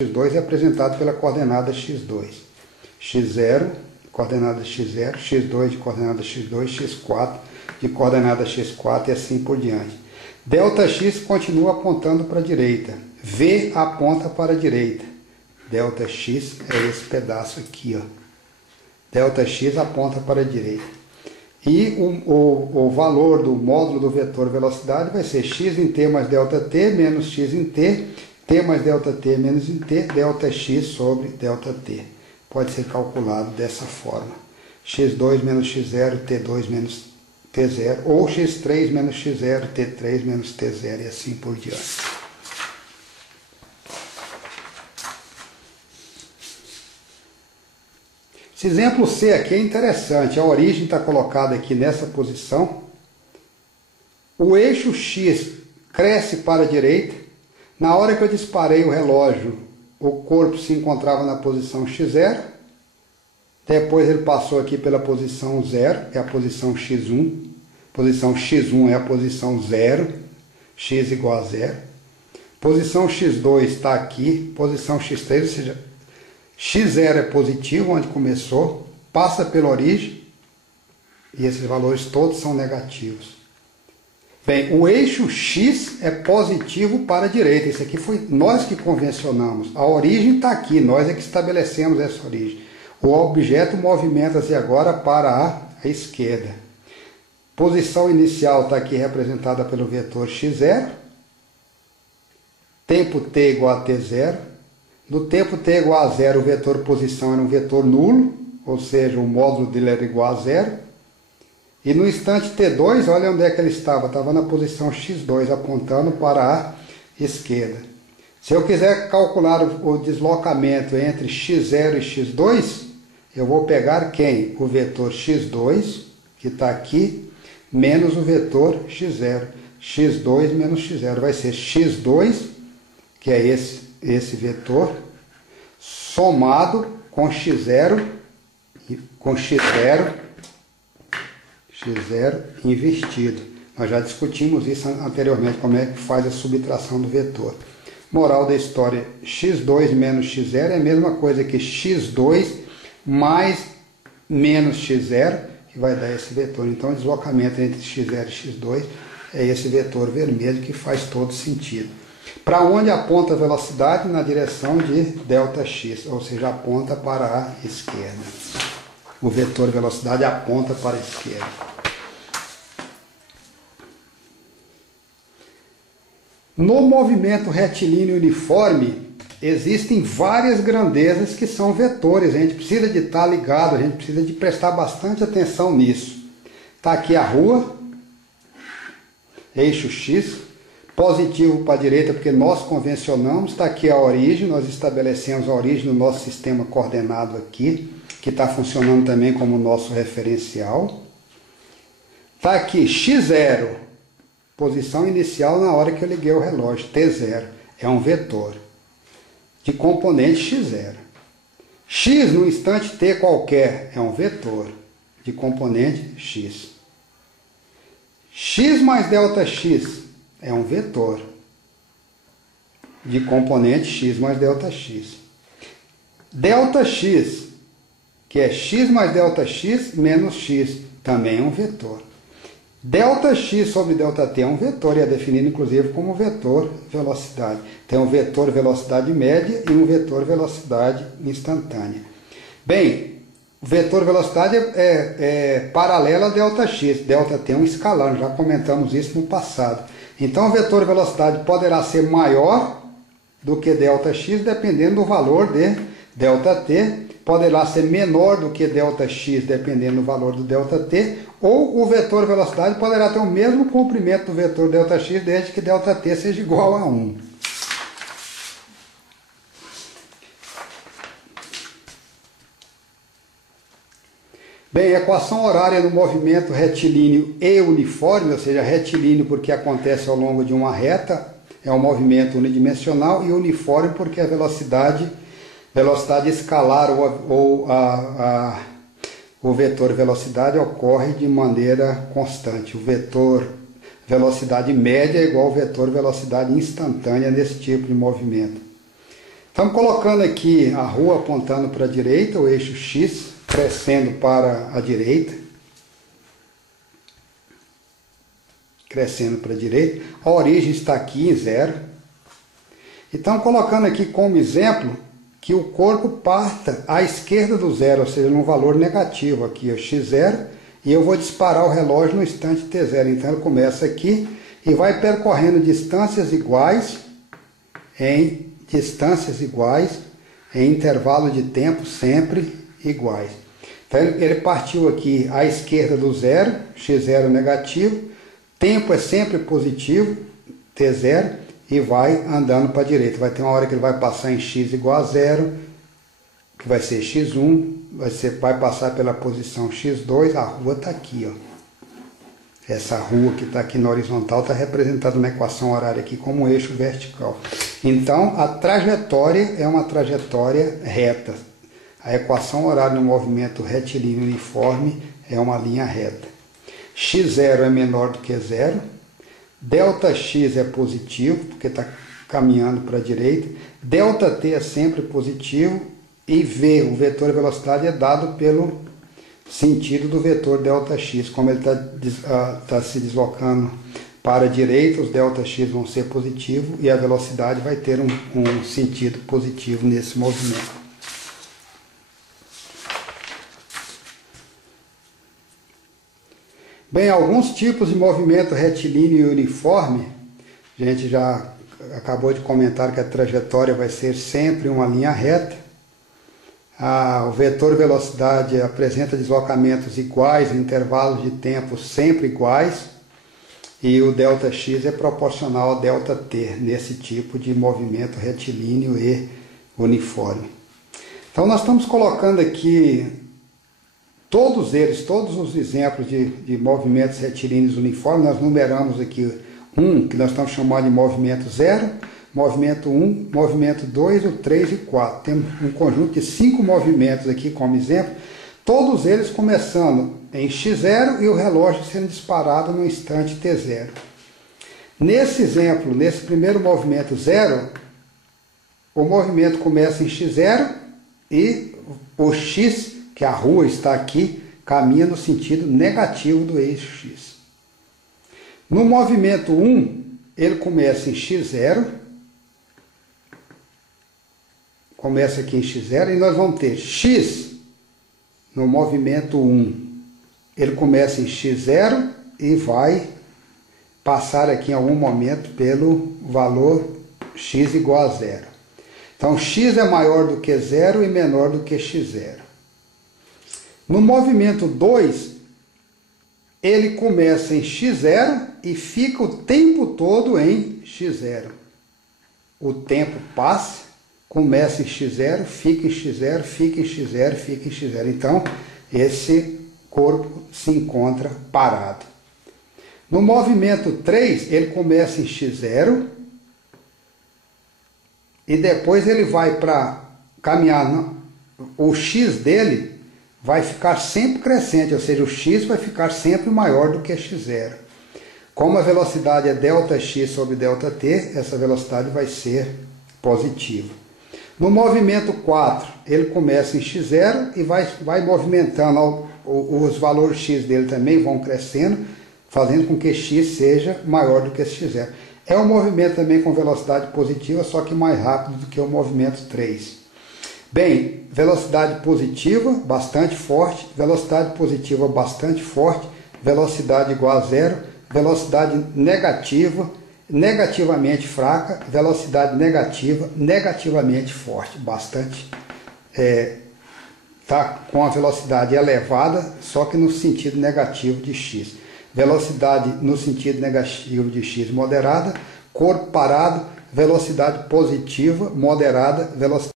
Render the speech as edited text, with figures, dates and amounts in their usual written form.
x2 é apresentado pela coordenada x2. x0, coordenada x0, x2 de coordenada x2, x4 de coordenada x4 e assim por diante. Δx continua apontando para a direita. V aponta para a direita. Δx é esse pedaço aqui, ó. Δx aponta para a direita. E o valor do módulo do vetor velocidade vai ser x em t mais ΔT menos x em t mais ΔT menos em t, Δx sobre Δt. Pode ser calculado dessa forma. x2 menos x0, t2 menos t0, ou x3 menos x0, t3 menos t0 e assim por diante. Esse exemplo C aqui é interessante. A origem está colocada aqui nessa posição. O eixo X cresce para a direita. Na hora que eu disparei o relógio, o corpo se encontrava na posição x0. Depois ele passou aqui pela posição 0, que é a posição x1. Posição x1 é a posição 0, x igual a 0. Posição x2 está aqui, posição x3, ou seja, x0 é positivo, onde começou, passa pela origem, e esses valores todos são negativos. Bem, o eixo X é positivo para a direita. Isso aqui foi nós que convencionamos. A origem está aqui, nós é que estabelecemos essa origem. O objeto movimenta-se agora para a esquerda. Posição inicial está aqui representada pelo vetor x0. Tempo t igual a t0. No tempo t igual a 0, o vetor posição era um vetor nulo, ou seja, o módulo dele era igual a 0. E no instante t2, olha onde é que ele estava. Estava na posição x2, apontando para a esquerda. Se eu quiser calcular o deslocamento entre x0 e x2, eu vou pegar quem? O vetor x2, que está aqui, menos o vetor x0. x2 menos x0 vai ser x2, que é esse vetor, somado com x0 invertido. Nós já discutimos isso anteriormente, como é que faz a subtração do vetor. Moral da história, x2 menos x0 é a mesma coisa que x2 mais menos x0, que vai dar esse vetor. Então o deslocamento entre x0 e x2 é esse vetor vermelho, que faz todo sentido. Para onde aponta a velocidade? Na direção de Δx, ou seja, aponta para a esquerda. O vetor velocidade aponta para a esquerda. No movimento retilíneo uniforme, existem várias grandezas que são vetores. A gente precisa de estar ligado, a gente precisa de prestar bastante atenção nisso. Está aqui a rua, eixo X, positivo para a direita porque nós convencionamos. Está aqui a origem, nós estabelecemos a origem do nosso sistema coordenado aqui, que está funcionando também como nosso referencial. Está aqui x0, posição inicial na hora que eu liguei o relógio, t0, é um vetor de componente x0. X no instante t qualquer é um vetor de componente x. X mais Δx é um vetor de componente x mais Δx. Δx, que é x mais Δx menos x, também é um vetor. Δx sobre Δt é um vetor e é definido inclusive como vetor velocidade. Tem um vetor velocidade média e um vetor velocidade instantânea. Bem, o vetor velocidade é paralelo a Δx. Δt é um escalar, já comentamos isso no passado. Então o vetor velocidade poderá ser maior do que Δx dependendo do valor de Δt. Poderá ser menor do que Δx, dependendo do valor do Δt, ou o vetor velocidade poderá ter o mesmo comprimento do vetor Δx, desde que Δt seja igual a 1. Bem, a equação horária no movimento retilíneo e uniforme, ou seja, retilíneo porque acontece ao longo de uma reta, é um movimento unidimensional, e uniforme porque a velocidade escalar o vetor velocidade ocorre de maneira constante. O vetor velocidade média é igual ao vetor velocidade instantânea nesse tipo de movimento. Estamos colocando aqui a rua apontando para a direita, o eixo X crescendo para a direita. Crescendo para a direita. A origem está aqui em 0. Então, colocando aqui como exemplo que o corpo parta à esquerda do 0, ou seja, num valor negativo aqui, o x0, e eu vou disparar o relógio no instante t0. Então, ele começa aqui e vai percorrendo distâncias iguais em intervalo de tempo sempre iguais. Então, ele partiu aqui à esquerda do 0, x0 negativo, tempo é sempre positivo, t0, e vai andando para a direita. Vai ter uma hora que ele vai passar em x igual a 0, que vai ser x1, vai passar pela posição x2, a rua está aqui, ó. Essa rua que está aqui na horizontal está representada na equação horária aqui como um eixo vertical. Então, a trajetória é uma trajetória reta. A equação horária no movimento retilíneo uniforme é uma linha reta. x0 é menor do que 0. Δx é positivo, porque está caminhando para a direita. Δt é sempre positivo. E v, o vetor velocidade, é dado pelo sentido do vetor Δx. Como ele está se deslocando para a direita, os Δx vão ser positivos e a velocidade vai ter um sentido positivo nesse movimento. Bem, alguns tipos de movimento retilíneo e uniforme, a gente já acabou de comentar que a trajetória vai ser sempre uma linha reta. O vetor velocidade apresenta deslocamentos iguais, intervalos de tempo sempre iguais, e o Δx é proporcional a Δt, nesse tipo de movimento retilíneo e uniforme. Então nós estamos colocando aqui todos os exemplos de movimentos retilíneos uniformes. Nós numeramos aqui que nós estamos chamando de movimento 0, movimento 1, movimento 2, o 3 e o 4. Temos um conjunto de 5 movimentos aqui como exemplo, todos eles começando em x0 e o relógio sendo disparado no instante t0. Nesse exemplo, nesse primeiro movimento 0, o movimento começa em x0 e o x, que a rua está aqui, caminha no sentido negativo do eixo x. No movimento 1, ele começa em x0, começa aqui em x0, e nós vamos ter x no movimento 1. Ele começa em x0 e vai passar aqui em algum momento pelo valor x igual a 0. Então, x é maior do que 0 e menor do que x0. No movimento 2, ele começa em x0 e fica o tempo todo em x0. O tempo passa, começa em x0, fica em x0, fica em x0, fica em x0. Então, esse corpo se encontra parado. No movimento 3, ele começa em x0 e depois ele vai para caminhar. O x dele vai ficar sempre crescente, ou seja, o x vai ficar sempre maior do que x0. Como a velocidade é Δx sobre Δt, essa velocidade vai ser positiva. No movimento 4, ele começa em x0 e vai movimentando, os valores x dele também vão crescendo, fazendo com que x seja maior do que x0. É um movimento também com velocidade positiva, só que mais rápido do que o movimento 3. Bem, velocidade positiva, bastante forte, velocidade positiva bastante forte, velocidade igual a 0, velocidade negativa, negativamente fraca, velocidade negativa, negativamente forte, bastante, tá com a velocidade elevada, só que no sentido negativo de x. Velocidade no sentido negativo de x moderada, corpo parado, velocidade positiva, moderada, velocidade